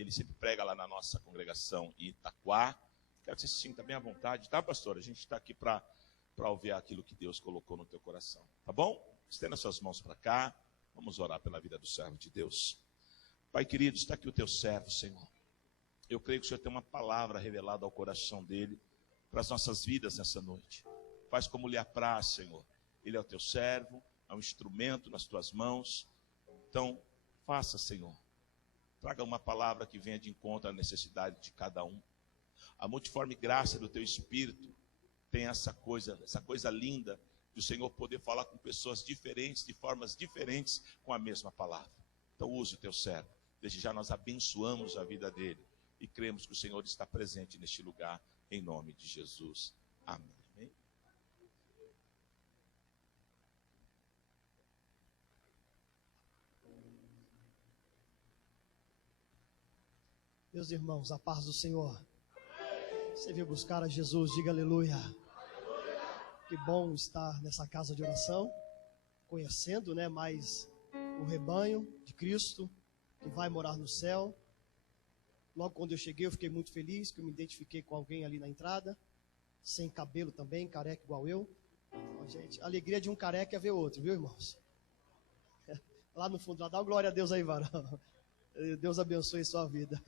ele sempre prega lá na nossa congregação em Itaquá. Quero que você se sinta bem à vontade, tá, pastor? A gente está aqui para ouvir aquilo que Deus colocou no teu coração, tá bom? Estenda suas mãos para cá, vamos orar pela vida do servo de Deus. Pai querido, está aqui o teu servo, Senhor. Eu creio que o Senhor tem uma palavra revelada ao coração dele, para as nossas vidas nessa noite. Faz como lhe apraz, Senhor. Ele é o teu servo, é um instrumento nas tuas mãos. Então, faça, Senhor. Traga uma palavra que venha de encontro à necessidade de cada um. A multiforme graça do teu Espírito tem essa coisa linda de o Senhor poder falar com pessoas diferentes, de formas diferentes, com a mesma palavra. Então, use o teu servo. Desde já nós abençoamos a vida dele e cremos que o Senhor está presente neste lugar, em nome de Jesus. Amém. Meus irmãos, a paz do Senhor. Você veio buscar a Jesus, diga aleluia. Que bom estar nessa casa de oração, conhecendo, mais o rebanho de Cristo, que vai morar no céu. Logo quando eu cheguei, eu fiquei muito feliz, que eu me identifiquei com alguém ali na entrada, sem cabelo também, careca igual eu. Então, gente, a alegria de um careca é ver outro, viu, irmãos? Lá no fundo, lá, dá uma glória a Deus aí, varão. Deus abençoe sua vida.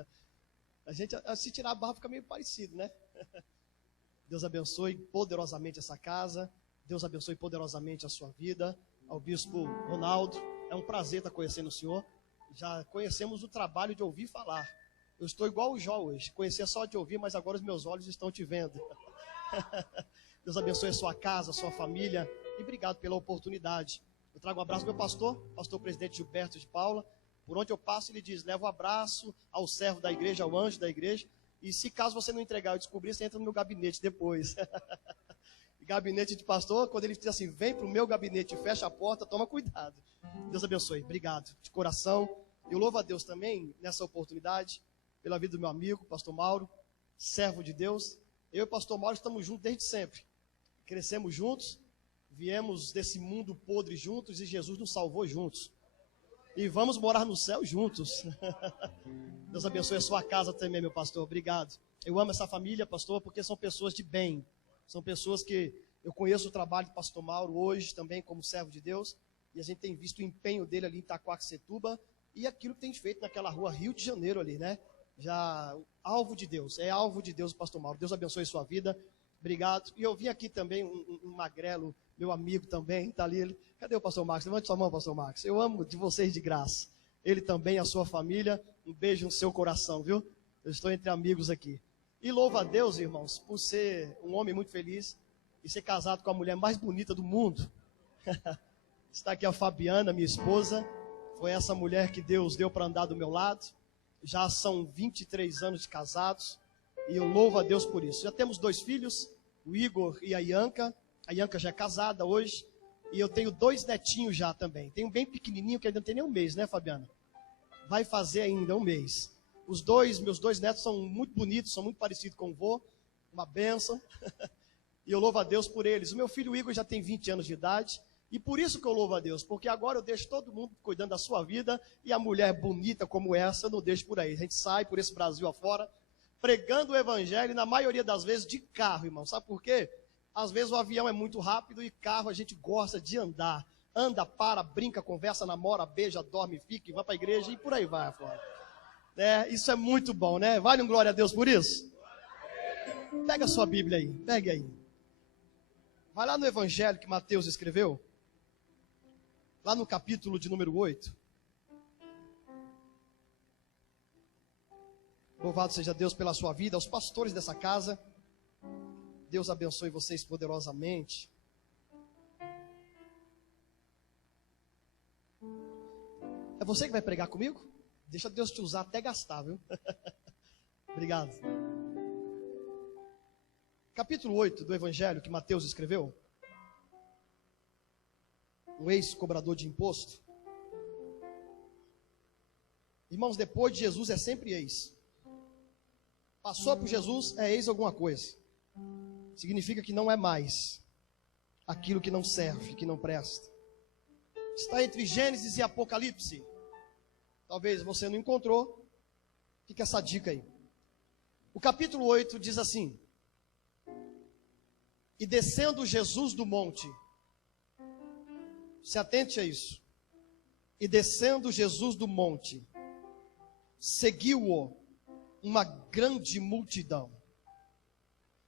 A gente, se tirar a barba, fica meio parecido, né? Deus abençoe poderosamente essa casa. Deus abençoe poderosamente a sua vida. Ao bispo Ronaldo, é um prazer estar conhecendo o senhor. Já conhecemos o trabalho de ouvir falar. Eu estou igual o Jó hoje. Conhecia só de ouvir, mas agora os meus olhos estão te vendo. Deus abençoe a sua casa, a sua família. E obrigado pela oportunidade. Eu trago um abraço ao meu pastor presidente Gilberto de Paula. Por onde eu passo, ele diz: leva um abraço ao servo da igreja, ao anjo da igreja. E se caso você não entregar, eu descobrir, você entra no meu gabinete depois. Gabinete de pastor, quando ele diz assim, vem para o meu gabinete e fecha a porta, toma cuidado. Deus abençoe. Obrigado de coração. Eu louvo a Deus também, nessa oportunidade, pela vida do meu amigo, pastor Mauro, servo de Deus. Eu e o pastor Mauro estamos juntos desde sempre. Crescemos juntos, viemos desse mundo podre juntos e Jesus nos salvou juntos. E vamos morar no céu juntos. Deus abençoe a sua casa também, meu pastor. Obrigado. Eu amo essa família, pastor, porque são pessoas de bem. São pessoas que eu conheço o trabalho do pastor Mauro hoje também como servo de Deus. E a gente tem visto o empenho dele ali em Itaquaquecetuba e aquilo que tem feito naquela rua Rio de Janeiro ali, né? Já alvo de Deus, é alvo de Deus o pastor Mauro. Deus abençoe sua vida. Obrigado. E eu vi aqui também um magrelo, meu amigo também, está ali. Cadê o pastor Marcos? Levante sua mão, pastor Marcos. Eu amo de vocês de graça. Ele também, a sua família. Um beijo no seu coração, viu? Eu estou entre amigos aqui. E louvo a Deus, irmãos, por ser um homem muito feliz e ser casado com a mulher mais bonita do mundo. Está aqui a Fabiana, minha esposa. Foi essa mulher que Deus deu para andar do meu lado. Já são 23 anos de casados. E eu louvo a Deus por isso. Já temos 2 filhos, o Igor e a Ianca. A Ianca já é casada hoje. E eu tenho 2 netinhos já também. Tenho um bem pequenininho que ainda não tem nem um mês, né, Fabiana? Vai fazer ainda um mês. Meus dois netos são muito bonitos, são muito parecidos com o vô. Uma bênção. E eu louvo a Deus por eles. O meu filho Igor já tem 20 anos de idade. E por isso que eu louvo a Deus. Porque agora eu deixo todo mundo cuidando da sua vida. E a mulher bonita como essa, eu não deixo por aí. A gente sai por esse Brasil afora, pregando o evangelho, na maioria das vezes de carro, irmão. Sabe por quê? Às vezes o avião é muito rápido e carro a gente gosta de andar. Anda, para, brinca, conversa, namora, beija, dorme, fica, vai para a igreja e por aí vai afora. Isso é muito bom, né? Vale um glória a Deus por isso? Pega a sua Bíblia aí, pegue aí. Vai lá no evangelho que Mateus escreveu. Lá no capítulo de número 8. Louvado seja Deus pela sua vida, aos pastores dessa casa. Deus abençoe vocês poderosamente. É você que vai pregar comigo? Deixa Deus te usar até gastar, viu? Obrigado. Capítulo 8 do evangelho que Mateus escreveu. O ex-cobrador de imposto. Irmãos, depois de Jesus é sempre ex. Passou por Jesus, é ex alguma coisa. Significa que não é mais aquilo que não serve, que não presta. Está entre Gênesis e Apocalipse. Talvez você não encontrou. Fica essa dica aí. O capítulo 8 diz assim: e descendo Jesus do monte, se atente a isso, e descendo Jesus do monte, seguiu-o uma grande multidão.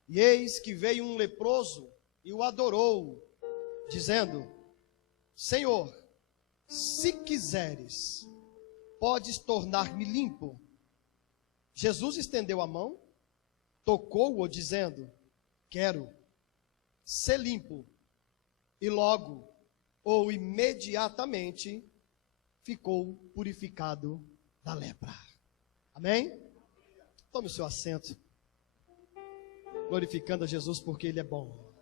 E eis que veio um leproso e o adorou, dizendo: Senhor, se quiseres, podes tornar-me limpo. Jesus estendeu a mão, tocou-o, dizendo: quero, ser limpo. E logo, ou imediatamente, ficou purificado da lepra. Amém? Tome o seu assento, glorificando a Jesus porque Ele é bom.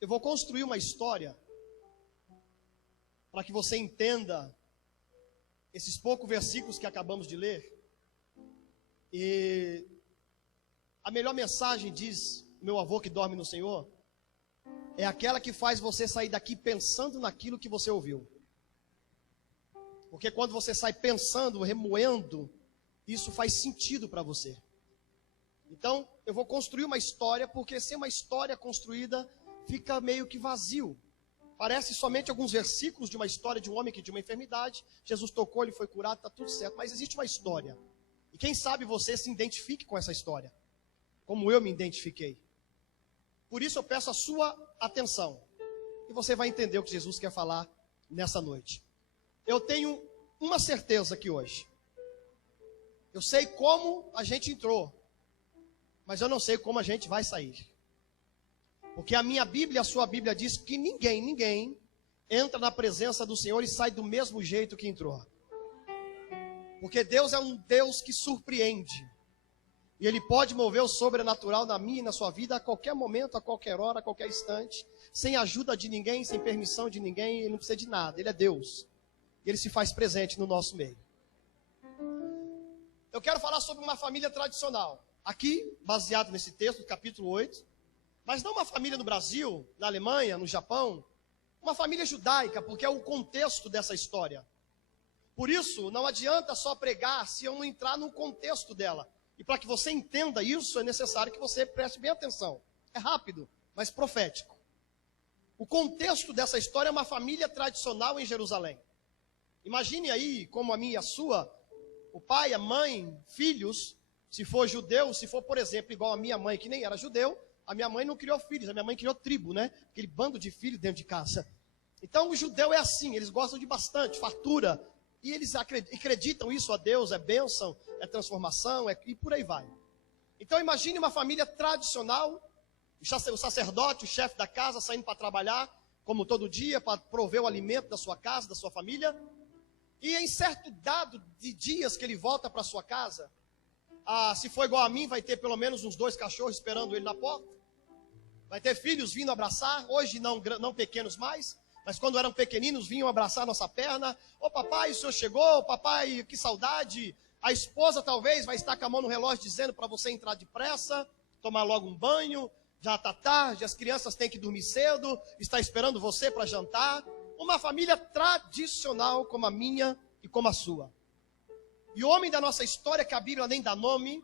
Eu vou construir uma história para que você entenda esses poucos versículos que acabamos de ler. E a melhor mensagem, diz meu avô que dorme no Senhor, é aquela que faz você sair daqui pensando naquilo que você ouviu. Porque quando você sai pensando, remoendo, isso faz sentido para você. Então, eu vou construir uma história, porque sem uma história construída, fica meio que vazio. Parece somente alguns versículos de uma história de um homem que tinha uma enfermidade. Jesus tocou, ele foi curado, está tudo certo. Mas existe uma história. E quem sabe você se identifique com essa história, como eu me identifiquei. Por isso eu peço a sua atenção. E você vai entender o que Jesus quer falar nessa noite. Eu tenho uma certeza aqui hoje. Eu sei como a gente entrou, mas eu não sei como a gente vai sair. Porque a minha Bíblia e a sua Bíblia diz que ninguém entra na presença do Senhor e sai do mesmo jeito que entrou. Porque Deus é um Deus que surpreende. E Ele pode mover o sobrenatural na minha e na sua vida a qualquer momento, a qualquer hora, a qualquer instante. Sem ajuda de ninguém, sem permissão de ninguém, Ele não precisa de nada. Ele é Deus. E Ele se faz presente no nosso meio. Eu quero falar sobre uma família tradicional. Aqui, baseado nesse texto, capítulo 8. Mas não uma família no Brasil, na Alemanha, no Japão. Uma família judaica, porque é o contexto dessa história. Por isso, não adianta só pregar se eu não entrar no contexto dela. E para que você entenda isso, é necessário que você preste bem atenção. É rápido, mas profético. O contexto dessa história é uma família tradicional em Jerusalém. Imagine aí, como a minha e a sua, o pai, a mãe, filhos, se for judeu, se for, por exemplo, igual a minha mãe, que nem era judeu, a minha mãe não criou filhos, a minha mãe criou tribo, né? Aquele bando de filhos dentro de casa. Então o judeu é assim, eles gostam de bastante, fartura. E eles acreditam isso a Deus, é bênção, é transformação, e por aí vai. Então imagine uma família tradicional, o sacerdote, o chefe da casa, saindo para trabalhar, como todo dia, para prover o alimento da sua casa, da sua família. E em certo dado de dias que ele volta para sua casa, se for igual a mim, vai ter pelo menos uns 2 cachorros esperando ele na porta. Vai ter filhos vindo abraçar, hoje não pequenos mais, mas quando eram pequeninos vinham abraçar nossa perna. Ô papai, o senhor chegou, papai, que saudade. A esposa talvez vai estar com a mão no relógio dizendo para você entrar depressa, tomar logo um banho, já está tarde, as crianças têm que dormir cedo, está esperando você para jantar. Uma família tradicional como a minha e como a sua. E o homem da nossa história, que a Bíblia nem dá nome,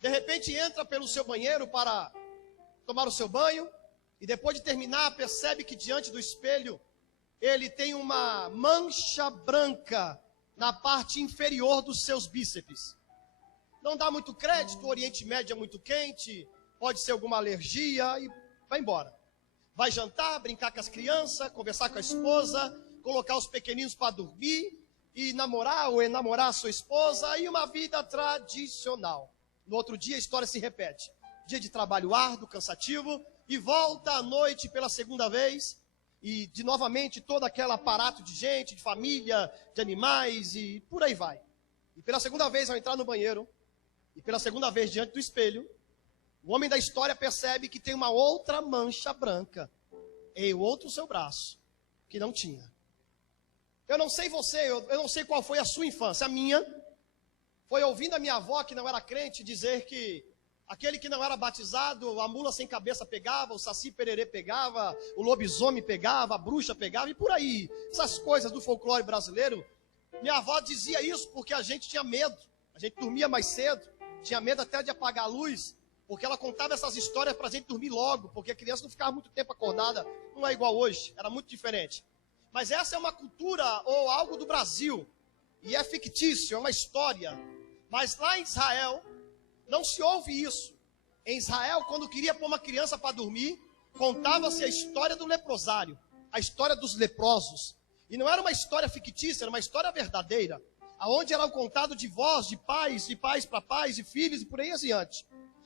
de repente entra pelo seu banheiro para tomar o seu banho, e depois de terminar, percebe que diante do espelho, ele tem uma mancha branca na parte inferior dos seus bíceps. Não dá muito crédito, o Oriente Médio é muito quente, pode ser alguma alergia, e vai embora. Vai jantar, brincar com as crianças, conversar com a esposa, colocar os pequeninos para dormir, e namorar ou enamorar a sua esposa, e uma vida tradicional. No outro dia a história se repete. Dia de trabalho árduo, cansativo, e volta à noite pela segunda vez, e de novamente todo aquele aparato de gente, de família, de animais, e por aí vai. E pela segunda vez ao entrar no banheiro, e pela segunda vez diante do espelho, o homem da história percebe que tem uma outra mancha branca em outro seu braço, que não tinha. Eu não sei você, eu não sei qual foi a sua infância. A minha foi ouvindo a minha avó, que não era crente, dizer que Aquele que não era batizado, a mula sem cabeça pegava, o saci pererê pegava, o lobisomem pegava, a bruxa pegava e por aí. Essas coisas do folclore brasileiro. Minha avó dizia isso porque a gente tinha medo. A gente dormia mais cedo, tinha medo até de apagar a luz, porque ela contava essas histórias para a gente dormir logo, porque a criança não ficava muito tempo acordada. Não é igual hoje, era muito diferente. Mas essa é uma cultura ou algo do Brasil. E é fictício, é uma história. Mas lá em Israel, não se ouve isso. Em Israel, quando queria pôr uma criança para dormir, contava-se a história do leprosário, a história dos leprosos. E não era uma história fictícia, era uma história verdadeira, aonde era o contado de vós, de pais para pais, de filhos e por aí adiante.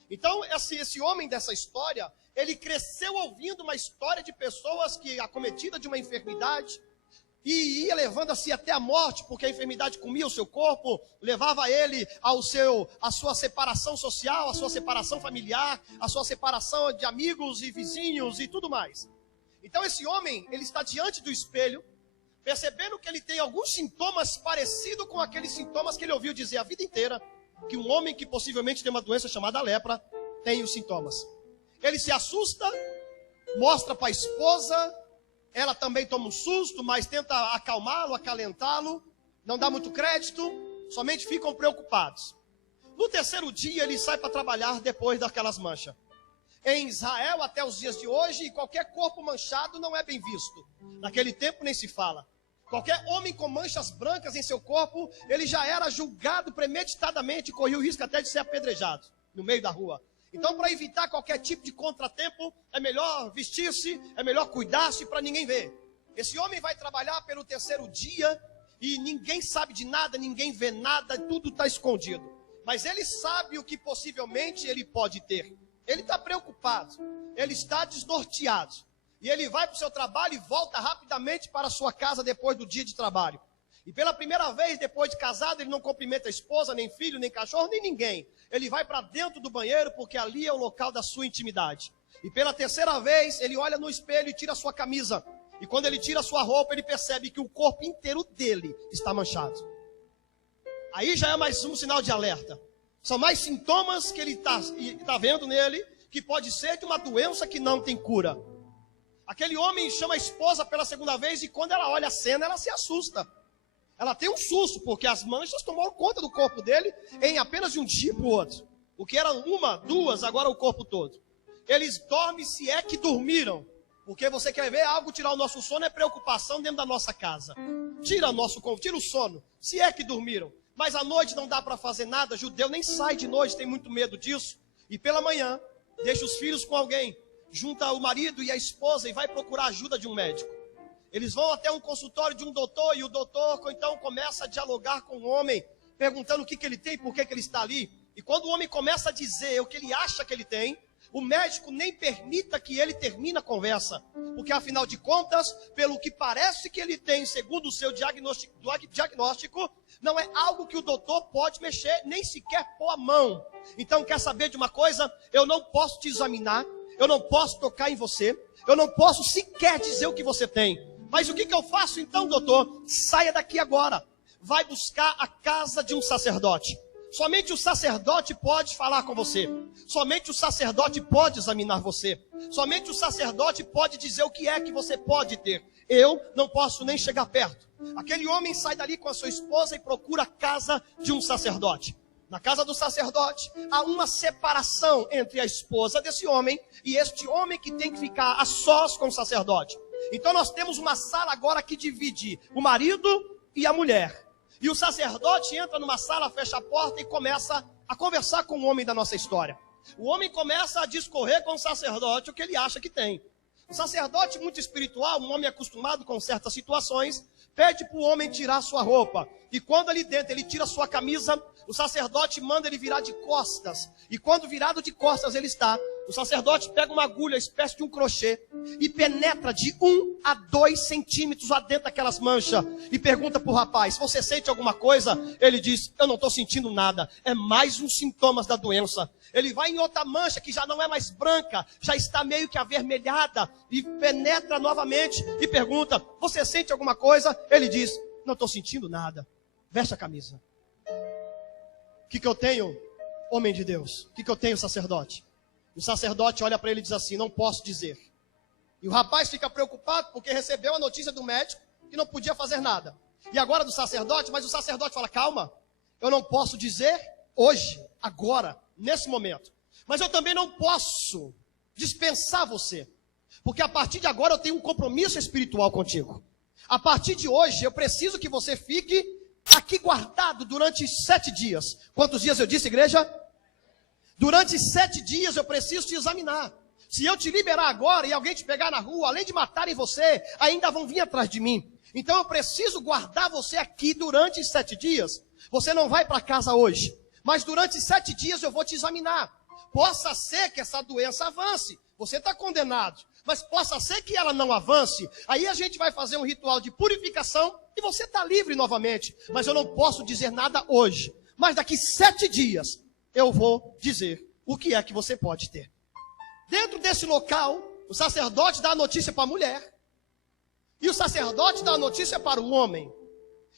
Então, esse homem dessa história, ele cresceu ouvindo uma história de pessoas que acometidas de uma enfermidade, e ia levando-se até a morte, porque a enfermidade comia o seu corpo, levava ele a sua separação social, a sua separação familiar, a sua separação de amigos e vizinhos e tudo mais. Então esse homem, ele está diante do espelho, percebendo que ele tem alguns sintomas parecidos com aqueles sintomas que ele ouviu dizer a vida inteira, que um homem que possivelmente tem uma doença chamada lepra, tem os sintomas. Ele se assusta, mostra para a esposa, ela também toma um susto, mas tenta acalmá-lo, acalentá-lo, não dá muito crédito, somente ficam preocupados. No terceiro dia, ele sai para trabalhar depois daquelas manchas. Em Israel, até os dias de hoje, qualquer corpo manchado não é bem visto. Naquele tempo nem se fala. Qualquer homem com manchas brancas em seu corpo, ele já era julgado premeditadamente e corria o risco até de ser apedrejado no meio da rua. Então, para evitar qualquer tipo de contratempo, é melhor vestir-se, é melhor cuidar-se para ninguém ver. Esse homem vai trabalhar pelo terceiro dia e ninguém sabe de nada, ninguém vê nada, tudo está escondido. Mas ele sabe o que possivelmente ele pode ter. Ele está preocupado, ele está desnorteado. E ele vai para o seu trabalho e volta rapidamente para a sua casa depois do dia de trabalho. E pela primeira vez, depois de casado, ele não cumprimenta a esposa, nem filho, nem cachorro, nem ninguém. Ele vai para dentro do banheiro, porque ali é o local da sua intimidade. E pela terceira vez, ele olha no espelho e tira a sua camisa. E quando ele tira a sua roupa, ele percebe que o corpo inteiro dele está manchado. Aí já é mais um sinal de alerta. São mais sintomas que ele está vendo nele, que pode ser de uma doença que não tem cura. Aquele homem chama a esposa pela segunda vez e quando ela olha a cena, ela se assusta. Ela tem um susto, porque as manchas tomaram conta do corpo dele em apenas de um dia para o outro. O que eram uma, duas, agora o corpo todo. Eles dormem se é que dormiram. Porque você quer ver algo tirar o nosso sono, é preocupação dentro da nossa casa. Tira o sono, se é que dormiram. Mas à noite não dá para fazer nada, judeu nem sai de noite, tem muito medo disso. E pela manhã, deixa os filhos com alguém, junta o marido e a esposa e vai procurar ajuda de um médico. Eles vão até um consultório de um doutor e o doutor então começa a dialogar com o homem, perguntando o que ele tem, por que ele está ali. E quando o homem começa a dizer o que ele acha que ele tem, o médico nem permita que ele termine a conversa. Porque afinal de contas, pelo que parece que ele tem, segundo o seu diagnóstico, não é algo que o doutor pode mexer, nem sequer pôr a mão. Então quer saber de uma coisa? Eu não posso te examinar, eu não posso tocar em você, eu não posso sequer dizer o que você tem. Mas o que eu faço então, doutor? Saia daqui agora. Vai buscar a casa de um sacerdote. Somente o sacerdote pode falar com você. Somente o sacerdote pode examinar você. Somente o sacerdote pode dizer o que é que você pode ter. Eu não posso nem chegar perto. Aquele homem sai dali com a sua esposa e procura a casa de um sacerdote. Na casa do sacerdote, há uma separação entre a esposa desse homem e este homem que tem que ficar a sós com o sacerdote. Então nós temos uma sala agora que divide o marido e a mulher. E o sacerdote entra numa sala, fecha a porta e começa a conversar com o homem da nossa história. O homem começa a discorrer com o sacerdote o que ele acha que tem. O sacerdote muito espiritual, um homem acostumado com certas situações, pede para o homem tirar sua roupa. E quando ali dentro ele tira sua camisa, o sacerdote manda ele virar de costas. E quando virado de costas ele está, o sacerdote pega uma agulha, espécie de um crochê, e penetra de 1 a 2 centímetros lá dentro daquelas manchas. E pergunta para o rapaz, você sente alguma coisa? Ele diz, eu não estou sentindo nada. É mais um sintomas da doença. Ele vai em outra mancha que já não é mais branca, já está meio que avermelhada, e penetra novamente e pergunta, você sente alguma coisa? Ele diz, não estou sentindo nada. Veste a camisa. O que eu tenho? homem de Deus, o que eu tenho, sacerdote? O sacerdote olha para ele e diz assim: não posso dizer. E o rapaz fica preocupado porque recebeu a notícia do médico que não podia fazer nada. E agora do sacerdote, mas o sacerdote fala: calma, eu não posso dizer hoje, agora, nesse momento. Mas eu também não posso dispensar você, porque a partir de agora eu tenho um compromisso espiritual contigo. A partir de hoje eu preciso que você fique aqui guardado durante 7 dias. Quantos dias eu disse, igreja? Durante 7 dias eu preciso te examinar. Se eu te liberar agora e alguém te pegar na rua, além de matarem você, ainda vão vir atrás de mim. Então eu preciso guardar você aqui durante 7 dias. Você não vai para casa hoje, mas durante 7 dias eu vou te examinar. Possa ser que essa doença avance. Você está condenado, mas possa ser que ela não avance. Aí a gente vai fazer um ritual de purificação e você está livre novamente. Mas eu não posso dizer nada hoje. Mas daqui 7 dias eu vou dizer o que é que você pode ter. Dentro desse local, o sacerdote dá a notícia para a mulher. E o sacerdote dá a notícia para o homem.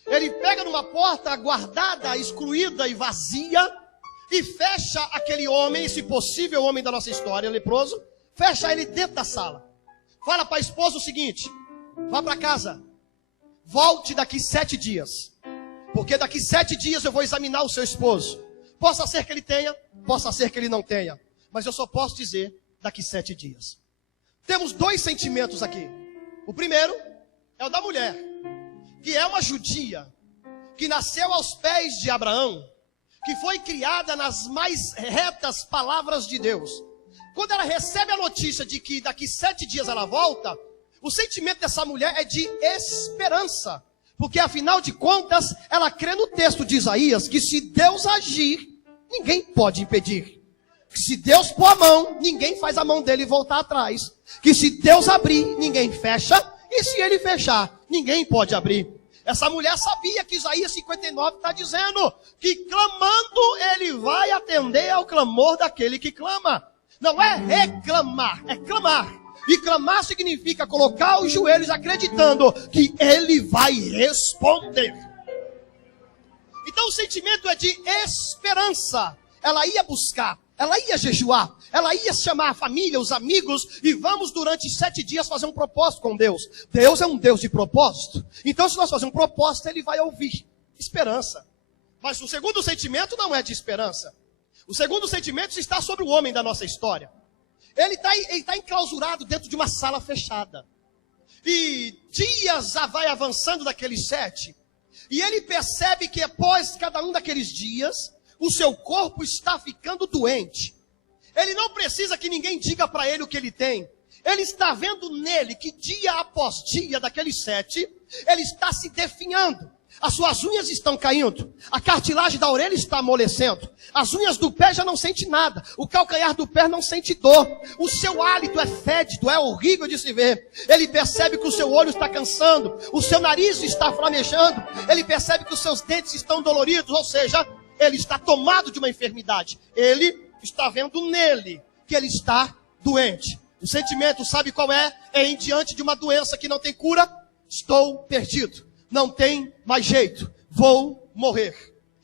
Ele pega numa porta guardada, excluída e vazia, e fecha aquele homem, se possível o homem da nossa história, leproso, fecha ele dentro da sala. Fala para a esposa o seguinte: vá para casa, volte daqui 7 dias, porque daqui 7 dias eu vou examinar o seu esposo. Possa ser que ele tenha, possa ser que ele não tenha, mas eu só posso dizer daqui 7 dias. Temos 2 sentimentos aqui. O primeiro é o da mulher, que é uma judia, que nasceu aos pés de Abraão, que foi criada nas mais retas palavras de Deus. Quando ela recebe a notícia de que daqui 7 dias ela volta, o sentimento dessa mulher é de esperança, porque afinal de contas, ela crê no texto de Isaías, que se Deus agir, ninguém pode impedir. Que se Deus pôr a mão, ninguém faz a mão dele voltar atrás. Que se Deus abrir, ninguém fecha, e se ele fechar, ninguém pode abrir. Essa mulher sabia que Isaías 59 está dizendo que clamando ele vai atender ao clamor daquele que clama. Não é reclamar, é clamar. E clamar significa colocar os joelhos acreditando que ele vai responder. Então o sentimento é de esperança. Ela ia buscar, ela ia jejuar, ela ia chamar a família, os amigos, e vamos durante 7 dias fazer um propósito com Deus. Deus é um Deus de propósito. Então se nós fazermos um propósito, ele vai ouvir. Esperança. Mas o segundo sentimento não é de esperança. O segundo sentimento está sobre o homem da nossa história. Ele está enclausurado dentro de uma sala fechada. E dias vai avançando daqueles 7. E ele percebe que após cada um daqueles dias, o seu corpo está ficando doente. Ele não precisa que ninguém diga para ele o que ele tem. Ele está vendo nele que dia após dia daqueles 7, ele está se definhando. As suas unhas estão caindo. A cartilagem da orelha está amolecendo. As unhas do pé já não sente nada. O calcanhar do pé não sente dor. O seu hálito é fétido, é horrível de se ver. Ele percebe que o seu olho está cansando. O seu nariz está flamejando. Ele percebe que os seus dentes estão doloridos. Ou seja, ele está tomado de uma enfermidade. Ele está vendo nele que ele está doente. O sentimento, sabe qual é? É em diante de uma doença que não tem cura. Estou perdido. Não tem mais jeito. Vou morrer.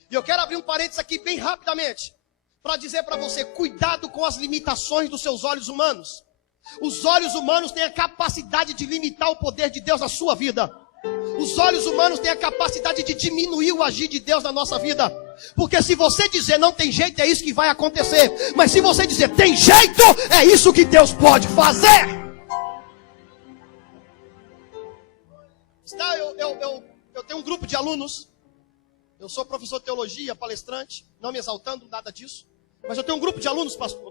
E eu quero abrir um parênteses aqui bem rapidamente, para dizer para você, cuidado com as limitações dos seus olhos humanos. Os olhos humanos têm a capacidade de limitar o poder de Deus na sua vida. Os olhos humanos têm a capacidade de diminuir o agir de Deus na nossa vida. Porque se você dizer não tem jeito, é isso que vai acontecer. Mas se você dizer tem jeito, é isso que Deus pode fazer. Eu tenho um grupo de alunos. Eu sou professor de teologia, palestrante, não me exaltando, nada disso. Mas eu tenho um grupo de alunos, apóstolo,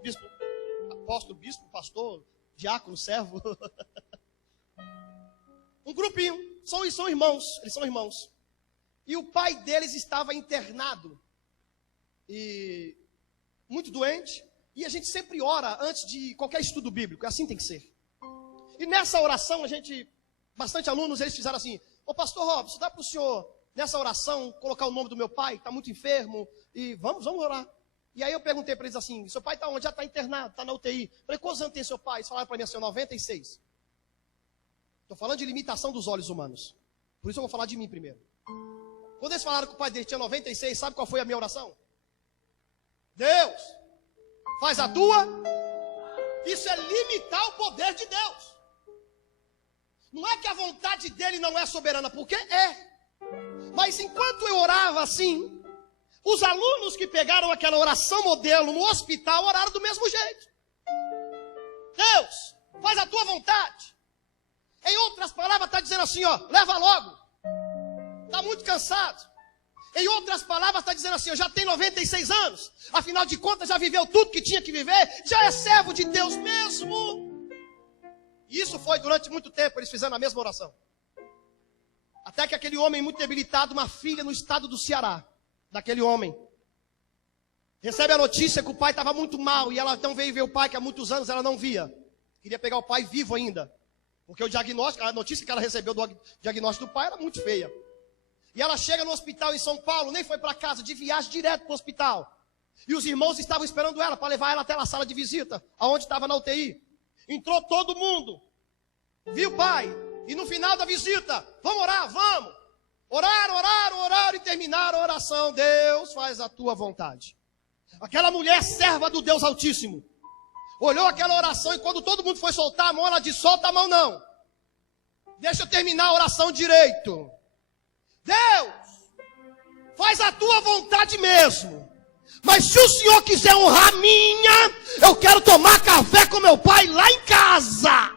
bispo, pastor, diácono, servo. Um grupinho, são irmãos, eles são irmãos. E o pai deles estava internado, e muito doente. E a gente sempre ora antes de qualquer estudo bíblico, assim tem que ser. E nessa oração, bastante alunos, eles fizeram assim: ô pastor Robson, dá para o senhor, nessa oração, colocar o nome do meu pai, está muito enfermo, e vamos orar. E aí eu perguntei para eles assim: seu pai está onde? Já está internado, está na UTI. Falei: quantos anos tem seu pai? Eles falaram para mim assim: 96. Estou falando de limitação dos olhos humanos. Por isso eu vou falar de mim primeiro. Quando eles falaram que o pai dele tinha 96, sabe qual foi a minha oração? Deus, faz a tua. Isso é limitar o poder de Deus. Não é que a vontade dele não é soberana, porque é. Mas enquanto eu orava assim, os alunos que pegaram aquela oração modelo no hospital oraram do mesmo jeito. Deus, faz a tua vontade. Em outras palavras, está dizendo assim, ó, leva logo. Está muito cansado. Em outras palavras, está dizendo assim, eu já tenho 96 anos. Afinal de contas, já viveu tudo que tinha que viver. Já é servo de Deus mesmo. E isso foi durante muito tempo, eles fizeram a mesma oração. Até que aquele homem muito debilitado, uma filha no estado do Ceará, daquele homem, recebe a notícia que o pai estava muito mal. E ela então veio ver o pai, que há muitos anos ela não via. Queria pegar o pai vivo ainda. Porque o diagnóstico, a notícia que ela recebeu do diagnóstico do pai era muito feia. E ela chega no hospital em São Paulo, nem foi para casa, de viagem direto para o hospital. E os irmãos estavam esperando ela para levar ela até a sala de visita, aonde estava na UTI. Entrou todo mundo, viu o pai, e no final da visita, vamos orar, vamos. Oraram e terminaram a oração. Deus, faz a tua vontade. Aquela mulher serva do Deus Altíssimo olhou aquela oração e quando todo mundo foi soltar a mão, ela disse, solta a mão não. Deixa eu terminar a oração direito. Deus, faz a tua vontade mesmo. Mas se o Senhor quiser honrar a minha, eu quero tomar café com meu pai lá em casa.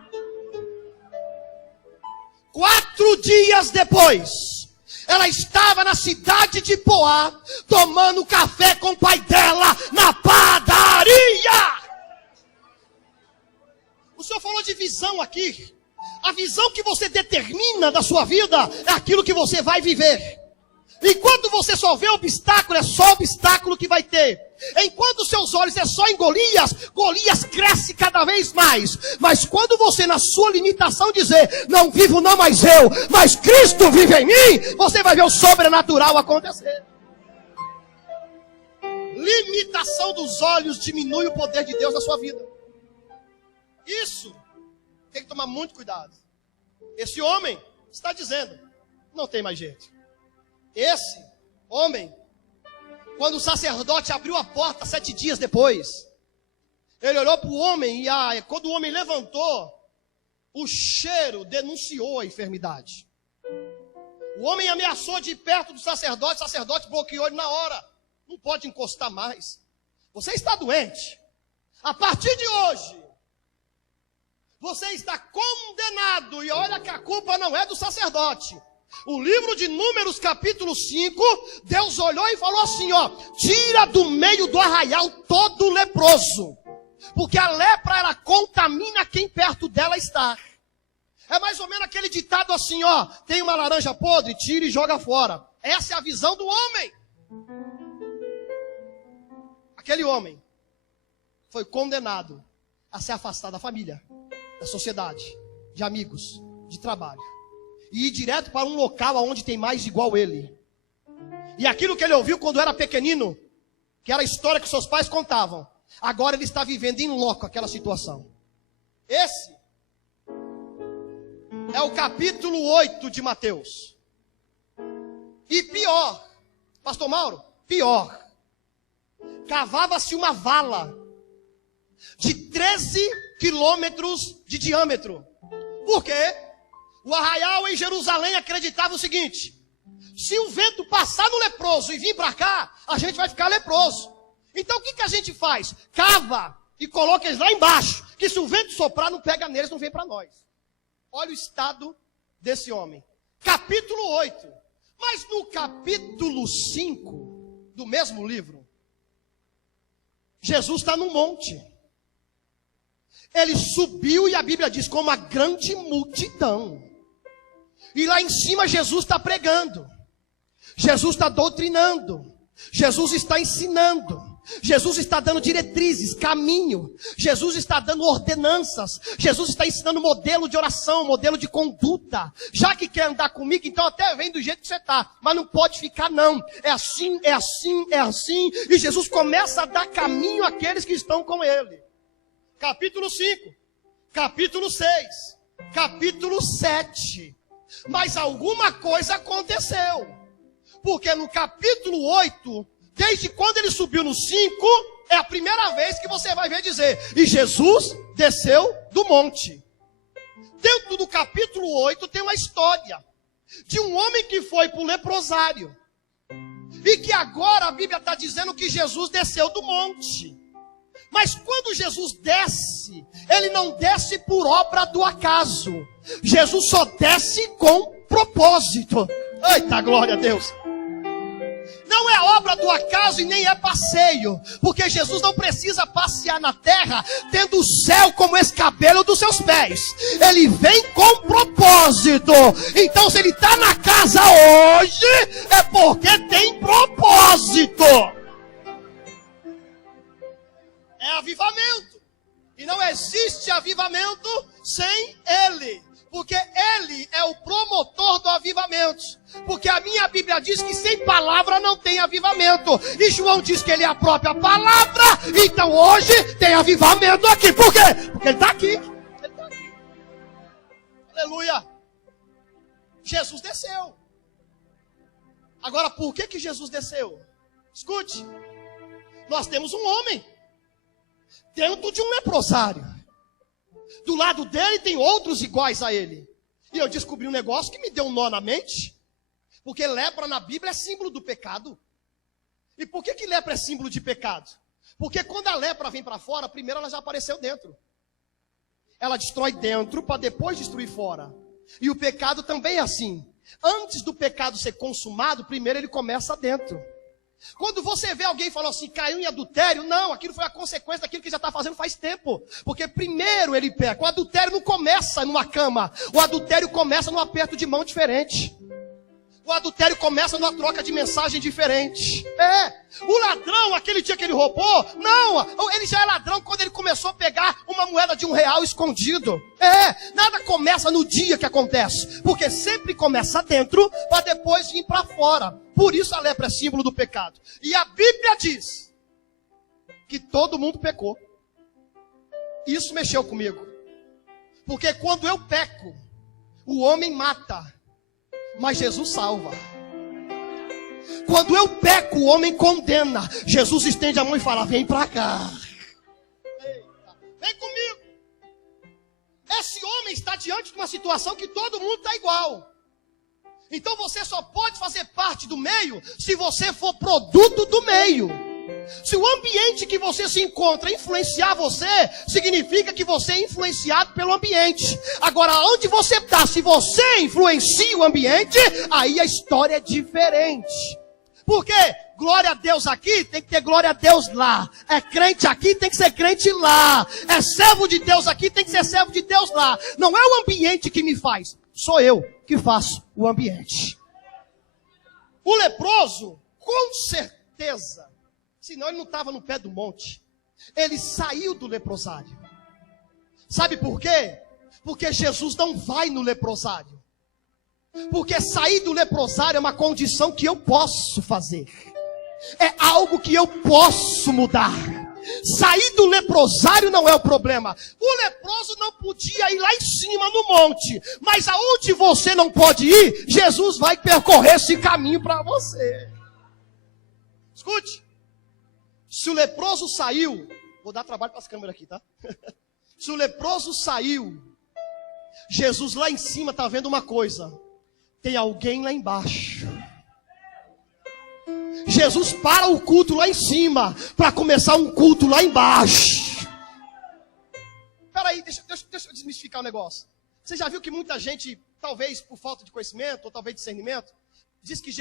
4 dias depois, ela estava na cidade de Poá, tomando café com o pai dela na padaria. O Senhor falou de visão aqui. A visão que você determina da sua vida é aquilo que você vai viver. Enquanto você só vê obstáculo, é só obstáculo que vai ter. Enquanto seus olhos é só em Golias, Golias cresce cada vez mais. Mas quando você na sua limitação dizer, não vivo não mais eu, mas Cristo vive em mim, você vai ver o sobrenatural acontecer. Limitação dos olhos diminui o poder de Deus na sua vida. Isso tem que tomar muito cuidado. Esse homem está dizendo, não tem mais jeito. Esse homem, quando o sacerdote abriu a porta 7 dias depois, ele olhou para o homem e quando o homem levantou, o cheiro denunciou a enfermidade. O homem ameaçou de ir perto do sacerdote, o sacerdote bloqueou ele na hora. Não pode encostar mais. Você está doente. A partir de hoje, você está condenado. E olha que a culpa não é do sacerdote. O livro de Números, capítulo 5, Deus olhou e falou assim, ó, tira do meio do arraial todo leproso, porque a lepra, ela contamina quem perto dela está. É mais ou menos aquele ditado assim, ó, tem uma laranja podre, tira e joga fora. Essa é a visão do homem. Aquele homem foi condenado a se afastar da família, da sociedade, de amigos, de trabalho. E ir direto para um local onde tem mais igual ele. E aquilo que ele ouviu quando era pequenino, que era a história que seus pais contavam, agora ele está vivendo em loco aquela situação. Esse é o capítulo 8 de Mateus. E pior, pastor Mauro, pior. Cavava-se uma vala de 13 quilômetros de diâmetro. Por quê? O arraial em Jerusalém acreditava o seguinte: se o vento passar no leproso e vir para cá, a gente vai ficar leproso. Então o que a gente faz? Cava e coloca eles lá embaixo, que se o vento soprar não pega neles, não vem para nós. Olha o estado desse homem. Capítulo 8. Mas no capítulo 5 do mesmo livro, Jesus está no monte. Ele subiu e a Bíblia diz com uma grande multidão. E lá em cima Jesus está pregando. Jesus está doutrinando. Jesus está ensinando. Jesus está dando diretrizes, caminho. Jesus está dando ordenanças. Jesus está ensinando modelo de oração, modelo de conduta. Já que quer andar comigo, então até vem do jeito que você está. Mas não pode ficar não. É assim, é assim, é assim. E Jesus começa a dar caminho àqueles que estão com ele. Capítulo 5. Capítulo 6. Capítulo 7. Mas alguma coisa aconteceu. Porque no capítulo 8... Desde quando ele subiu no 5, é a primeira vez que você vai ver dizer, e Jesus desceu do monte. Dentro do capítulo 8 tem uma história de um homem que foi para o leprosário. E que agora a Bíblia está dizendo que Jesus desceu do monte. Mas quando Jesus desce, ele não desce por obra do acaso. Jesus só desce com propósito. Eita, glória a Deus. Não é obra do acaso e nem é passeio. Porque Jesus não precisa passear na terra tendo o céu como escabelo dos seus pés. Ele vem com propósito. Então se ele está na casa hoje, é porque tem propósito. É avivamento. E não existe avivamento sem ele. Porque ele é o promotor do avivamento. Porque a minha Bíblia diz que sem palavra não tem avivamento. E João diz que ele é a própria palavra. Então hoje tem avivamento aqui. Por quê? Porque ele está aqui. Ele está aqui. Aleluia. Jesus desceu. Agora, por que Jesus desceu? Escute. Nós temos um homem dentro de um leprosário. Do lado dele tem outros iguais a ele. E eu descobri um negócio que me deu um nó na mente. Porque lepra na Bíblia é símbolo do pecado. E por que lepra é símbolo de pecado? Porque quando a lepra vem para fora, primeiro ela já apareceu dentro. Ela destrói dentro para depois destruir fora. E o pecado também é assim. Antes do pecado ser consumado, primeiro ele começa dentro. Quando você vê alguém falando assim, caiu em adultério, não, aquilo foi a consequência daquilo que já está fazendo faz tempo. Porque primeiro ele peca. O adultério não começa numa cama. O adultério começa num aperto de mão diferente. O adultério começa numa troca de mensagem diferente. O ladrão, aquele dia que ele roubou, não, ele já é ladrão quando ele começou a pegar uma moeda de R$1 escondido. Nada começa no dia que acontece. Porque sempre começa dentro para depois vir para fora. Por isso a lepra é símbolo do pecado. E a Bíblia diz que todo mundo pecou. Isso mexeu comigo. Porque quando eu peco, o homem mata, mas Jesus salva. Quando eu peco, o homem condena. Jesus estende a mão e fala, vem para cá. Eita, vem comigo. Esse homem está diante de uma situação que todo mundo está igual. Então você só pode fazer parte do meio se você for produto do meio. Se o ambiente que você se encontra influenciar você, significa que você é influenciado pelo ambiente. Agora, onde você está, se você influencia o ambiente, aí a história é diferente. Por quê? Glória a Deus aqui, tem que ter glória a Deus lá. É crente aqui, tem que ser crente lá. É servo de Deus aqui, tem que ser servo de Deus lá. Não é o ambiente que me faz, sou eu que faço o ambiente. O leproso, com certeza, senão ele não estava no pé do monte, ele saiu do leprosário. Sabe por quê? Porque Jesus não vai no leprosário. Porque sair do leprosário é uma condição que eu posso fazer. É algo que eu posso mudar. Sair do leprosário não é o problema. O leproso não podia ir lá em cima no monte. Mas aonde você não pode ir, Jesus vai percorrer esse caminho para você. Escute. Se o leproso saiu, vou dar trabalho para as câmeras aqui, tá? Se o leproso saiu, Jesus lá em cima está vendo uma coisa. Tem alguém lá embaixo. Jesus para o culto lá em cima para começar um culto lá embaixo. Espera aí, deixa eu desmistificar o negócio. Você já viu que muita gente, talvez por falta de conhecimento ou talvez discernimento, diz que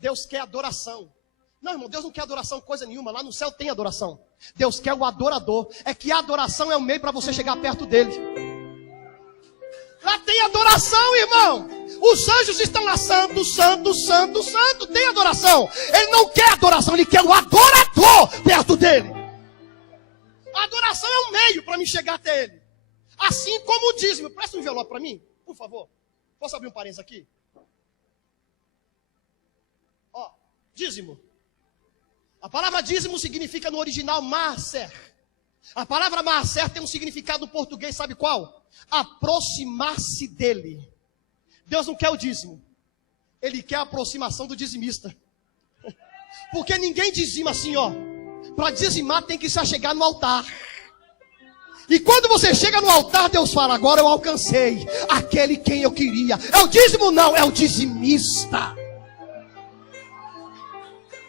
Deus quer adoração. Não, irmão, Deus não quer adoração coisa nenhuma. Lá no céu tem adoração. Deus quer o adorador. É que a adoração é o meio para você chegar perto dele. Lá tem adoração, irmão. Os anjos estão lá, santo, santo, santo, santo. Tem adoração. Ele não quer adoração, ele quer o adorador perto dele. A adoração é um meio para me chegar até ele. Assim como o dízimo. Presta um envelope para mim, por favor. Posso abrir um parênteses aqui? Ó, dízimo. A palavra dízimo significa no original marcer. A palavra marcer tem um significado no português, sabe qual? Aproximar-se dele. Deus não quer o dízimo. Ele quer a aproximação do dizimista. Porque ninguém dizima assim, ó. Para dizimar tem que se chegar no altar. E quando você chega no altar, Deus fala, agora eu alcancei aquele quem eu queria. É o dízimo? Não, é o dizimista.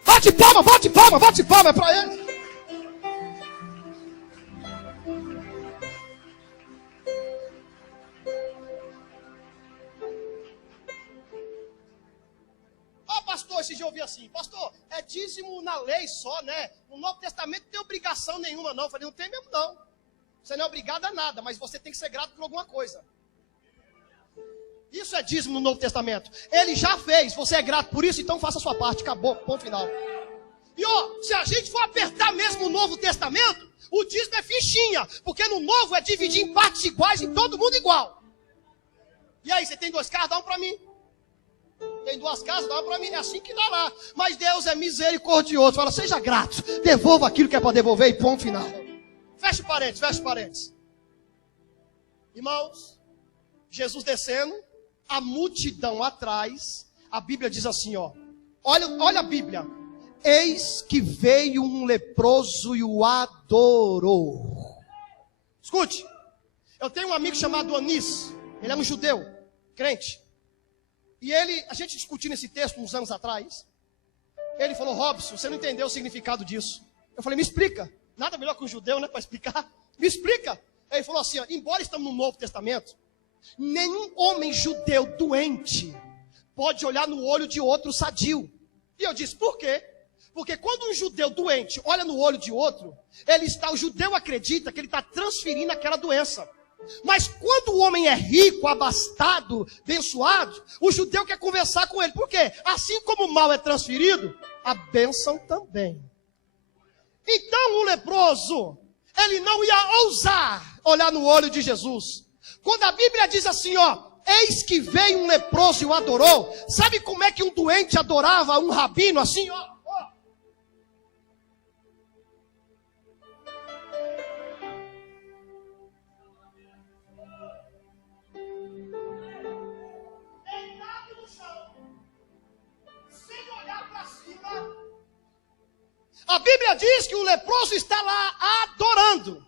Bate palma, bate palma, bate palma, é para ele. Pastor, esse dia eu ouvi assim, pastor, é dízimo na lei só, né? No Novo Testamento não tem obrigação nenhuma, não. Eu falei, não tem mesmo, não. Você não é obrigado a nada, mas você tem que ser grato por alguma coisa. Isso é dízimo no Novo Testamento. Ele já fez, você é grato por isso, então faça a sua parte, acabou, ponto final. E ó, se a gente for apertar mesmo o Novo Testamento, o dízimo é fichinha, porque no Novo é dividir em partes iguais, em todo mundo igual. E aí, você tem 2 carros, dá um para mim. Tem 2 casas, dá para mim, é assim que dá lá. Mas Deus é misericordioso, fala, seja grato, devolva aquilo que é para devolver e ponto final. Feche parênteses, feche parênteses. Irmãos, Jesus descendo, a multidão atrás, a Bíblia diz assim, ó. Olha a Bíblia. Eis que veio um leproso e o adorou. Escute, eu tenho um amigo chamado Anis, ele é um judeu, crente. E a gente discutindo esse texto uns anos atrás, ele falou, Robson, você não entendeu o significado disso. Eu falei, me explica. Nada melhor que um judeu, né, para explicar. Me explica. Aí ele falou assim, ó, embora estamos no Novo Testamento, nenhum homem judeu doente pode olhar no olho de outro sadio. E eu disse, por quê? Porque quando um judeu doente olha no olho de outro, o judeu acredita que ele está transferindo aquela doença. Mas quando o homem é rico, abastado, abençoado, o judeu quer conversar com ele. Por quê? Assim como o mal é transferido, a bênção também. Então o leproso, ele não ia ousar olhar no olho de Jesus. Quando a Bíblia diz assim, ó, eis que veio um leproso e o adorou. Sabe como é que um doente adorava um rabino assim, ó? A Bíblia diz que o leproso está lá adorando.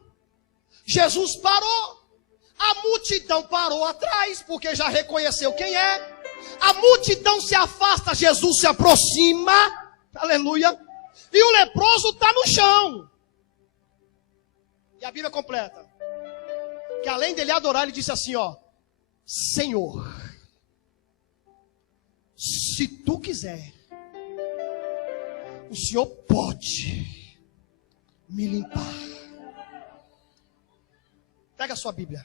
Jesus parou. A multidão parou atrás, porque já reconheceu quem é. A multidão se afasta, Jesus se aproxima. Aleluia. E o leproso está no chão. E a Bíblia completa. Que além dele adorar, ele disse assim, ó. Senhor, se tu quiser, o Senhor pode me limpar. Pega a sua Bíblia.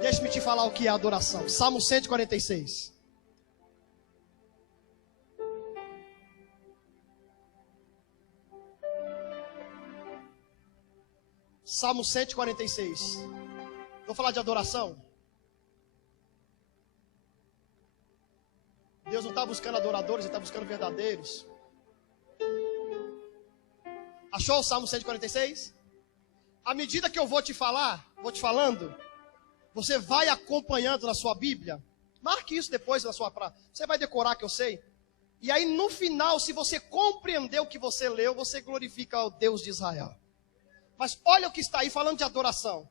Deixa-me te falar o que é adoração. Salmo 146. Salmo 146. Vou falar de adoração. Deus não está buscando adoradores, Ele está buscando verdadeiros. Achou o Salmo 146? À medida que eu vou te falando, você vai acompanhando na sua Bíblia. Marque isso depois na sua praça. Você vai decorar, que eu sei. E aí no final, se você compreender o que você leu, você glorifica o Deus de Israel. Mas olha o que está aí falando de adoração.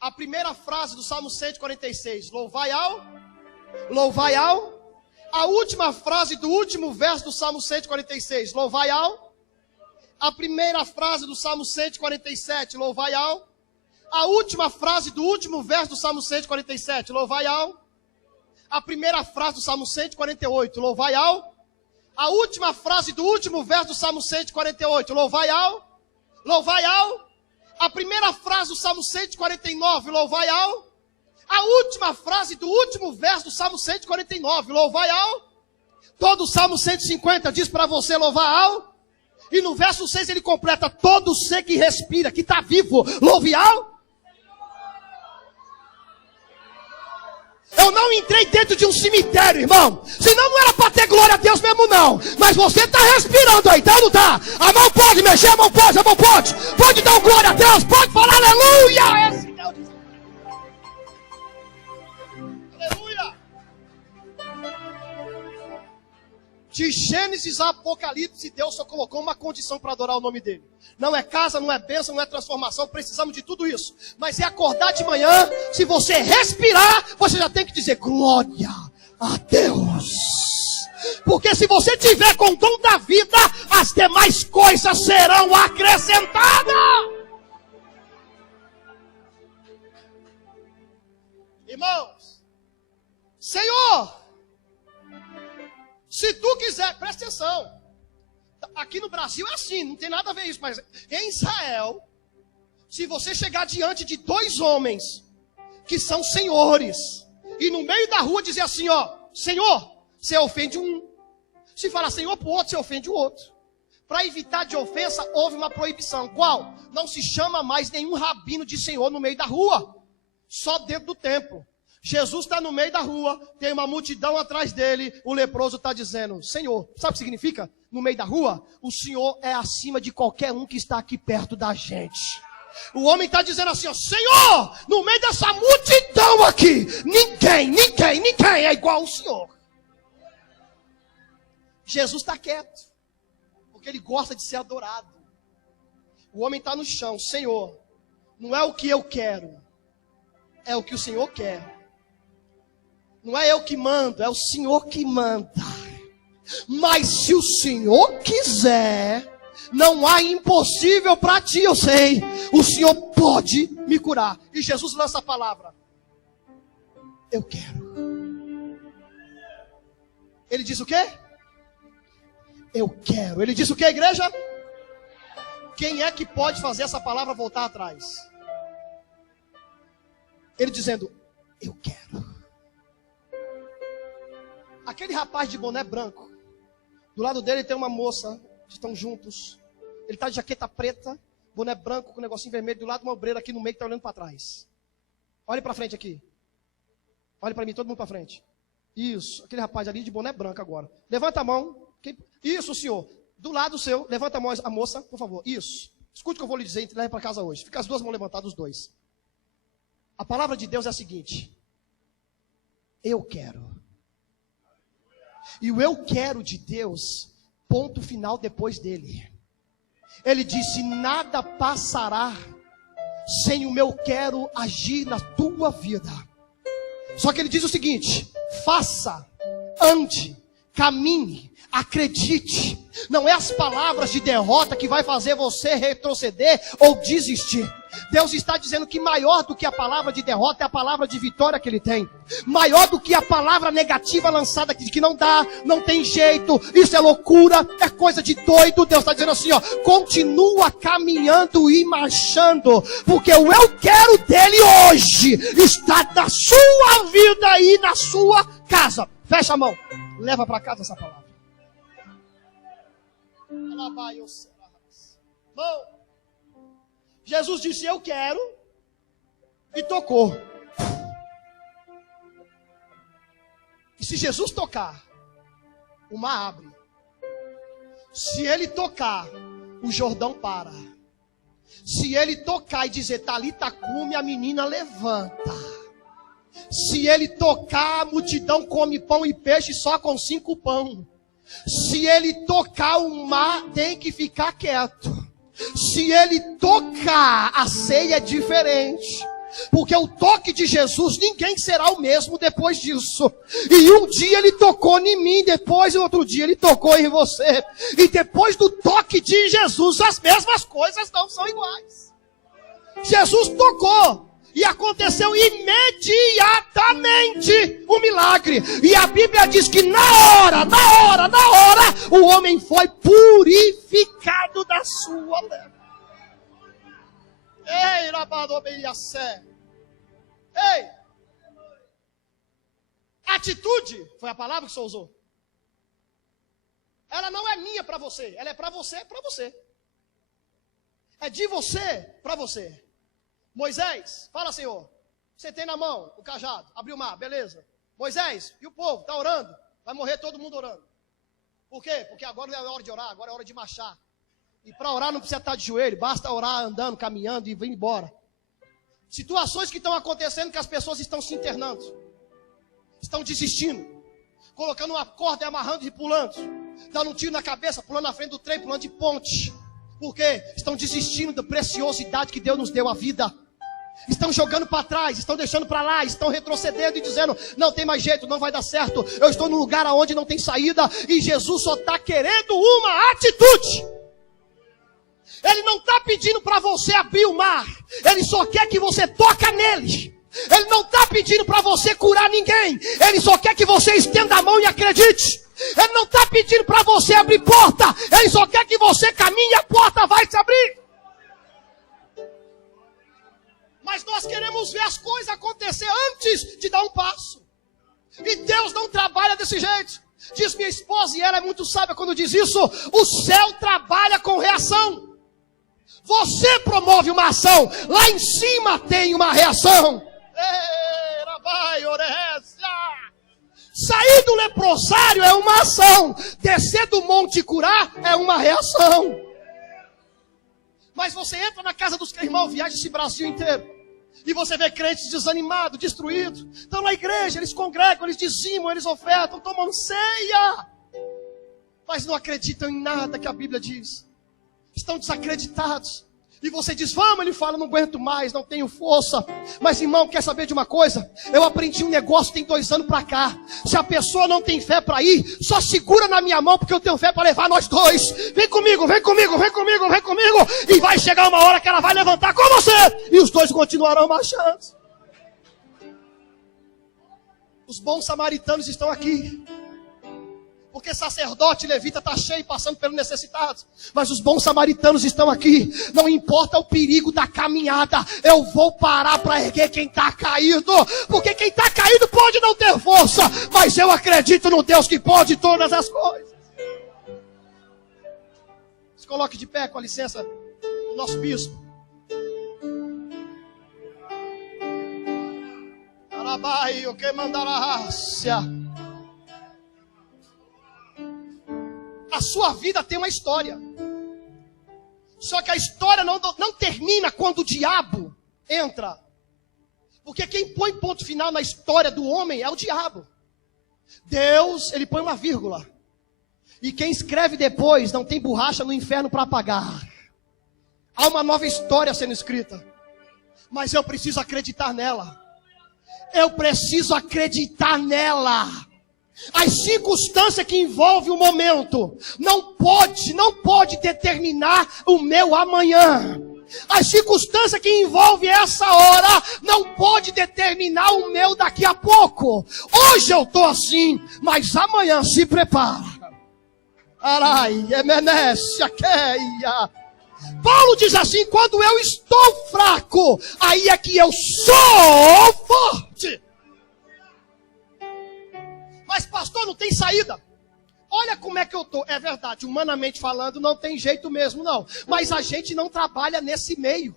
A primeira frase do Salmo 146. Louvai ao. A última frase do último verso do Salmo 146. Louvai ao. A primeira frase do Salmo 147. Louvai ao. A última frase do último verso do Salmo 147. Louvai ao. A primeira frase do Salmo 148. Louvai ao. A última frase do último verso do Salmo 148. Louvai ao. A primeira frase do Salmo 149. Louvai ao. A última frase do último verso do Salmo 149. Louvai ao. Todo o Salmo 150 diz para você louvar ao. E no verso 6 ele completa: todo ser que respira, que está vivo, louve ao. Eu não entrei dentro de um cemitério, irmão. Senão não era para ter glória a Deus mesmo, não. Mas você está respirando aí, tá ou não tá? A mão pode mexer, a mão pode. Pode dar glória a Deus, pode falar aleluia. Esse Deus diz. Aleluia. De Gênesis a Apocalipse, Deus só colocou uma condição para adorar o nome dele. Não é casa, não é bênção, não é transformação, precisamos de tudo isso. Mas é acordar de manhã, se você respirar, você já tem que dizer glória a Deus. Porque se você tiver com o dom da vida, as demais coisas serão acrescentadas. Irmãos, Senhor, se tu quiser, presta atenção. Aqui no Brasil é assim, não tem nada a ver isso. Mas em Israel, se você chegar diante de dois homens que são senhores, e no meio da rua dizer assim, ó, Senhor, você ofende um. Se falar Senhor para o outro, você ofende o outro. Para evitar de ofensa, houve uma proibição. Qual? Não se chama mais nenhum rabino de Senhor no meio da rua. Só dentro do templo. Jesus está no meio da rua, tem uma multidão atrás dele, o leproso está dizendo, Senhor, sabe o que significa? No meio da rua, o Senhor é acima de qualquer um que está aqui perto da gente. O homem está dizendo assim, ó, Senhor, no meio dessa multidão aqui, ninguém é igual ao Senhor. Jesus está quieto, porque ele gosta de ser adorado. O homem está no chão, Senhor, não é o que eu quero, é o que o Senhor quer. Não é eu que mando, é o Senhor que manda. Mas se o Senhor quiser, não há impossível para ti, eu sei. O Senhor pode me curar. E Jesus lança a palavra. Eu quero. Ele diz o quê? Eu quero. Ele diz o quê, igreja? Quem é que pode fazer essa palavra voltar atrás? Ele dizendo, eu quero. Aquele rapaz de boné branco, do lado dele tem uma moça, que estão juntos. Ele está de jaqueta preta, boné branco com um negocinho vermelho, do lado uma obreira aqui no meio que está olhando para trás. Olhe para frente aqui. Olhe para mim, todo mundo para frente. Isso, aquele rapaz ali de boné branco agora. Levanta a mão. Isso, senhor. Do lado seu, levanta a mão a moça, por favor. Isso. Escute o que eu vou lhe dizer e leve para casa hoje. Fica as duas mãos levantadas, os dois. A palavra de Deus é a seguinte. Eu quero. E o eu quero de Deus, ponto final depois dele. Ele disse, nada passará sem o meu quero agir na tua vida. Só que ele diz o seguinte, faça, ande, caminhe, acredite. Não é as palavras de derrota que vai fazer você retroceder ou desistir. Deus está dizendo que maior do que a palavra de derrota é a palavra de vitória que ele tem. Maior do que a palavra negativa lançada de que não dá, não tem jeito, isso é loucura, é coisa de doido. Deus está dizendo assim, ó, continua caminhando e marchando, porque o eu quero dele hoje está na sua vida e na sua casa. Fecha a mão, leva para casa essa palavra. Mão. Jesus disse, eu quero, e tocou. E se Jesus tocar, o mar abre. Se ele tocar, o Jordão para. Se ele tocar e dizer, Talita cume, a menina levanta. Se ele tocar, a multidão come pão e peixe só com 5 pães. Se ele tocar, o mar tem que ficar quieto. Se ele tocar, a ceia é diferente. Porque o toque de Jesus, ninguém será o mesmo depois disso. E um dia ele tocou em mim, depois outro dia ele tocou em você. E depois do toque de Jesus, as mesmas coisas não são iguais. Jesus tocou. E aconteceu imediatamente o milagre. E a Bíblia diz que na hora, o homem foi purificado da sua lepra. Ei, Rabadobeiassé. Ei. Atitude, foi a palavra que o senhor usou. Ela não é minha para você, ela é para você, para você. É de você para você. Moisés, fala, Senhor, você tem na mão o cajado, abriu o mar, beleza. Moisés, e o povo, está orando? Vai morrer todo mundo orando. Por quê? Porque agora não é hora de orar, agora é hora de marchar. E para orar não precisa estar de joelho, basta orar andando, caminhando e vir embora. Situações que estão acontecendo que as pessoas estão se internando, estão desistindo, colocando uma corda e amarrando e pulando. dando um tiro na cabeça, pulando na frente do trem, pulando de ponte. Por quê? Estão desistindo da preciosidade que Deus nos deu, a vida. Estão jogando para trás, estão deixando para lá, estão retrocedendo e dizendo, não tem mais jeito, não vai dar certo. Eu estou num lugar onde não tem saída e Jesus só está querendo uma atitude. Ele não está pedindo para você abrir o mar, Ele só quer que você toque nele. Ele não está pedindo para você curar ninguém, Ele só quer que você estenda a mão e acredite. Ele não está pedindo para você abrir porta, Ele só quer que você caminhe e a porta vai se abrir. Mas nós queremos ver as coisas acontecer antes de dar um passo. E Deus não trabalha desse jeito. Diz minha esposa, e ela é muito sábia quando diz isso, o céu trabalha com reação. Você promove uma ação, lá em cima tem uma reação. Sair do leprosário é uma ação, descer do monte e curar é uma reação. Mas você entra na casa dos irmãos, viaja esse Brasil inteiro, e você vê crentes desanimados, destruídos. Estão na igreja, eles congregam, eles dizimam, eles ofertam, tomam ceia, mas não acreditam em nada que a Bíblia diz. Estão desacreditados. E você diz, vamos, ele fala, não aguento mais, não tenho força. Mas irmão, quer saber de uma coisa? Eu aprendi um negócio tem 2 anos para cá. Se a pessoa não tem fé para ir, só segura na minha mão, porque eu tenho fé para levar nós dois. Vem comigo, vem comigo, vem comigo, vem comigo. E vai chegar uma hora que ela vai levantar com você. E os dois continuarão marchando. Os bons samaritanos estão aqui. Porque sacerdote, levita está cheio, passando pelos necessitados. Mas os bons samaritanos estão aqui. Não importa o perigo da caminhada, eu vou parar para erguer quem está caído. Porque quem está caído pode não ter força, mas eu acredito no Deus que pode todas as coisas. Se coloque de pé, com a licença do nosso bispo. Arabai, o que mandará rácia. A sua vida tem uma história. Só que a história não termina quando o diabo entra. Porque quem põe ponto final na história do homem é o diabo. Deus, ele põe uma vírgula. E quem escreve depois não tem borracha no inferno para apagar. Há uma nova história sendo escrita. Mas eu preciso acreditar nela. Eu preciso acreditar nela. As circunstâncias que envolvem o momento não pode determinar o meu amanhã. As circunstâncias que envolvem essa hora não pode determinar o meu daqui a pouco. Hoje eu estou assim, mas amanhã se prepara. Arai, emenécia, queia. Paulo diz assim, quando eu estou fraco, aí é que eu sou forte. Mas pastor, não tem saída. Olha como é que eu estou. É verdade, humanamente falando, não tem jeito mesmo não. Mas a gente não trabalha nesse meio.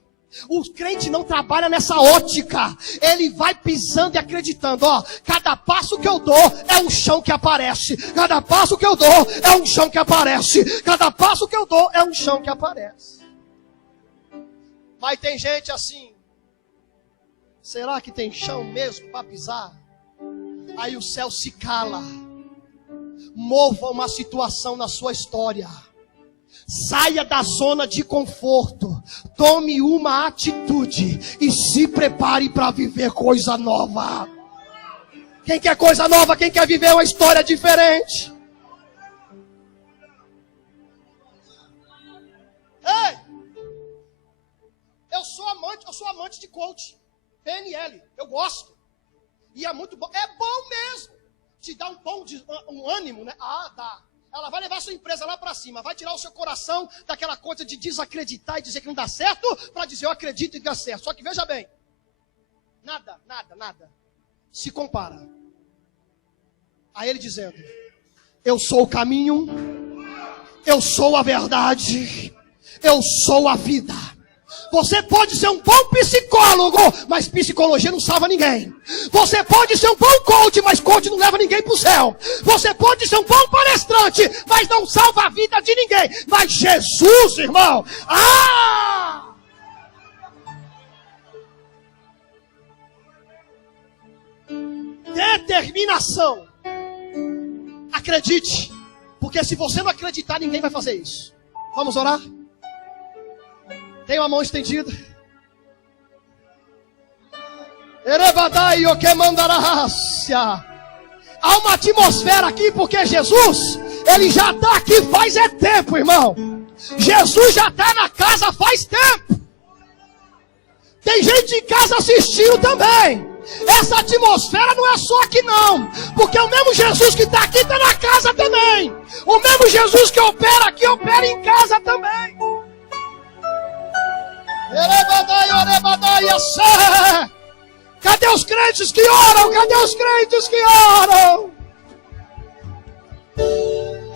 O crente não trabalha nessa ótica. Ele vai pisando e acreditando. Ó, cada passo que eu dou é um chão que aparece. Cada passo que eu dou é um chão que aparece. Cada passo que eu dou é um chão que aparece. Mas tem gente assim. Será que tem chão mesmo para pisar? Aí o céu se cala. Mova uma situação na sua história. Saia da zona de conforto. Tome uma atitude e se prepare para viver coisa nova. Quem quer coisa nova? Quem quer viver uma história diferente? Ei! Eu sou amante de coach. PNL. Eu gosto. E é muito bom. É bom mesmo. Te dá um ânimo, né? Ah, dá. Ela vai levar a sua empresa lá para cima. Vai tirar o seu coração daquela coisa de desacreditar e dizer que não dá certo, para dizer eu acredito e dá certo. Só que veja bem. Nada se compara a ele dizendo, eu sou o caminho, eu sou a verdade, eu sou a vida. Você pode ser um bom psicólogo, mas psicologia não salva ninguém. Você pode ser um bom coach, mas coach não leva ninguém para o céu. Você pode ser um bom palestrante, mas não salva a vida de ninguém. Mas Jesus, irmão, determinação. Acredite, Porque se você não acreditar, ninguém vai fazer isso. Vamos orar? Tem uma mão estendida. Há uma atmosfera aqui, porque Jesus, ele já está aqui faz tempo, irmão. Jesus já está na casa faz tempo. Tem gente em casa assistindo também. Essa atmosfera não é só aqui não, porque o mesmo Jesus que está aqui está na casa também. O mesmo Jesus que opera aqui, opera em casa também. Cadê os crentes que oram? Cadê os crentes que oram?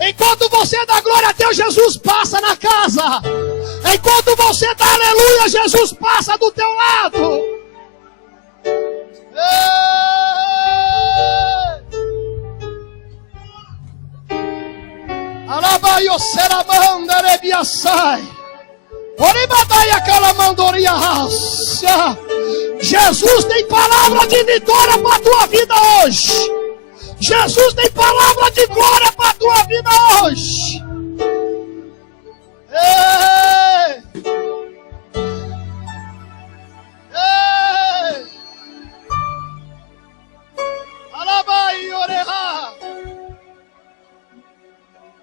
Enquanto você dá glória a Deus, Jesus passa na casa. Enquanto você dá aleluia, Jesus passa do teu lado. Alabaio seramanda rebiasai. Oribadaia calamandoria raça. Jesus tem palavra de vitória para a tua vida hoje. Jesus tem palavra de glória para a tua vida hoje. Ei! Ei! Alabai oreha.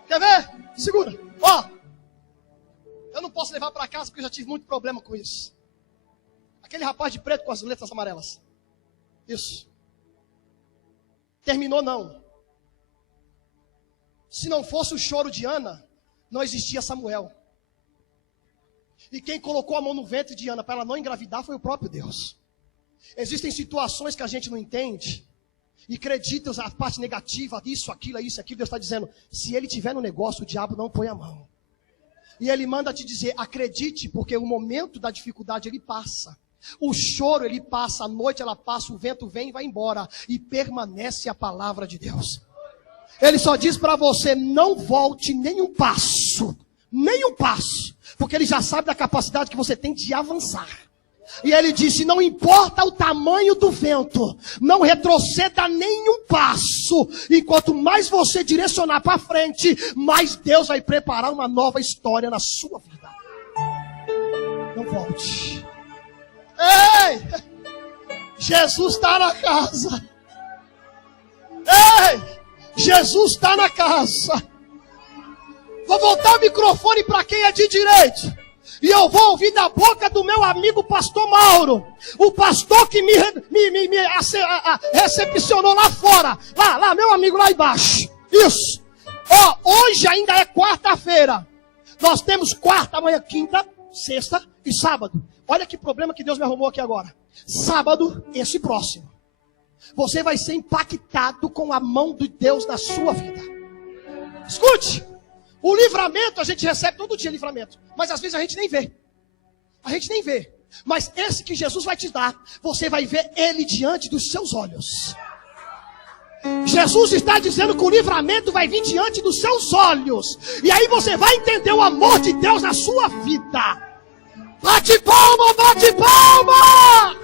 Quer ver? Segura. Ó. Eu não posso levar para casa porque eu já tive muito problema com isso. Aquele rapaz de preto com as letras amarelas. Isso. Terminou não. Se não fosse o choro de Ana, não existia Samuel. E quem colocou a mão no ventre de Ana para ela não engravidar foi o próprio Deus. Existem situações que a gente não entende e acredita a parte negativa, isso, aquilo. Deus está dizendo, se ele tiver no negócio, o diabo não põe a mão. E ele manda te dizer, acredite, porque o momento da dificuldade ele passa. O choro ele passa, a noite ela passa, o vento vem e vai embora. E permanece a palavra de Deus. Ele só diz para você, não volte nem um passo. Nem um passo. Porque ele já sabe da capacidade que você tem de avançar. E ele disse, não importa o tamanho do vento, não retroceda nem um passo. E quanto mais você direcionar para frente, mais Deus vai preparar uma nova história na sua vida. Não volte. Ei! Jesus está na casa. Ei! Jesus está na casa. Vou voltar o microfone para quem é de direito. E eu vou ouvir da boca do meu amigo pastor Mauro. O pastor que me recepcionou lá fora. Lá, meu amigo lá embaixo. Isso. Ó, hoje ainda é quarta-feira. Nós temos quarta, amanhã, quinta, sexta e sábado. Olha que problema que Deus me arrumou aqui agora. Sábado, esse próximo. Você vai ser impactado com a mão de Deus na sua vida. Escute. O livramento, a gente recebe todo dia livramento. Mas às vezes a gente nem vê. A gente nem vê. Mas esse que Jesus vai te dar, você vai ver ele diante dos seus olhos. Jesus está dizendo que o livramento vai vir diante dos seus olhos. E aí você vai entender o amor de Deus na sua vida. Bate palma, bate palma!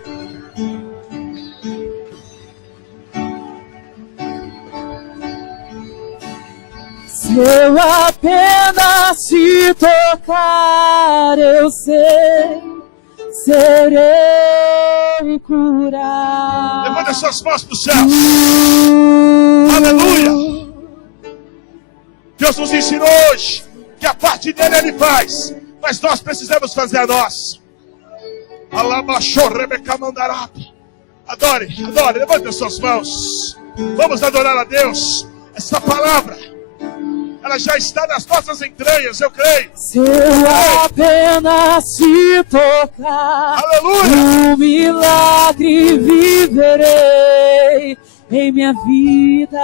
Se eu apenas te tocar, eu sei, serei curado. Levanta as suas mãos para o céu. Aleluia. Deus nos ensinou hoje que a parte dele ele faz, mas nós precisamos fazer a nossa. Adore, adore, levanta as suas mãos. Vamos adorar a Deus. Essa palavra, ela já está nas nossas entranhas, eu creio. Se eu apenas te tocar, aleluia, um milagre viverei em minha vida.